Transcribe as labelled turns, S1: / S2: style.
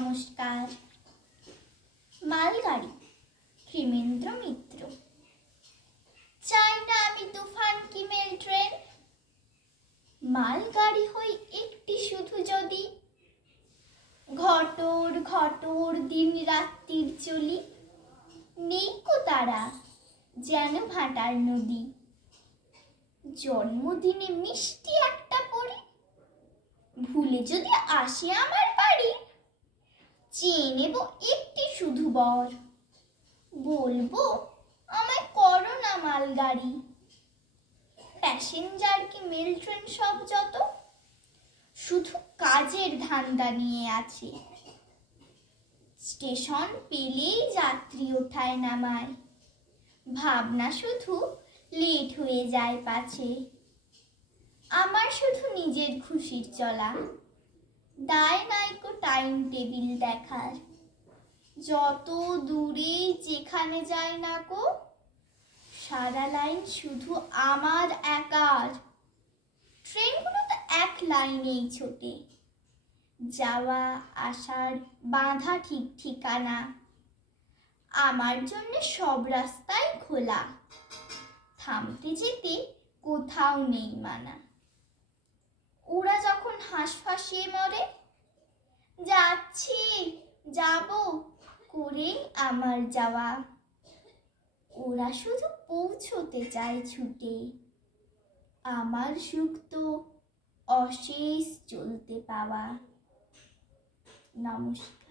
S1: নমস্কার। মালগাড়ি, ক্ষেমেন্দ্র মিত্র। চাই না আমি তুফান, কিমেল ট্রেন। মালগাড়ি হই একটি শুধু যদি। ঘটর ঘটর দিন রাত্রির চলি। নেই কো তারা যেন ভাটার নদী। জন্মদিনে মিষ্টি একটা পড়ি ভুলে যদি আসে আমার চেয়ে নেব একটি শুধু বর। বলব, আমায় করো না মালগাড়ি। প্যাসেঞ্জার কি মেল ট্রেন সব যত? শুধু কাজের ধান্দা নিয়ে আছে। স্টেশন পেলেই যাত্রী ওঠায় নামায়। ভাবনা শুধু লেট হয়ে যায় পাছে। আমার শুধু নিজের খুশির চলা। দায় নাইকো টাইম টেবিল দেখার। যত দূরে যেখানে যায় না কো, সারা লাইন শুধু আমার একার। ট্রেনগুলো তো এক লাইনেই ছোটে। যাওয়া, আসার বাঁধা ঠিক ঠিকানা। আমার জন্য সব রাস্তাই খোলা। থামতে যেতে কোথাও নেই মানা। ওরা যখন হাঁসফাঁসিয়ে মরে। যাচ্ছি, যাব করে আমার যাওয়া। ওরা শুধু পৌঁছতে চায় ছুটে। আমার সুখ তো অশেষ চলতে পাওয়া। নমস্কার।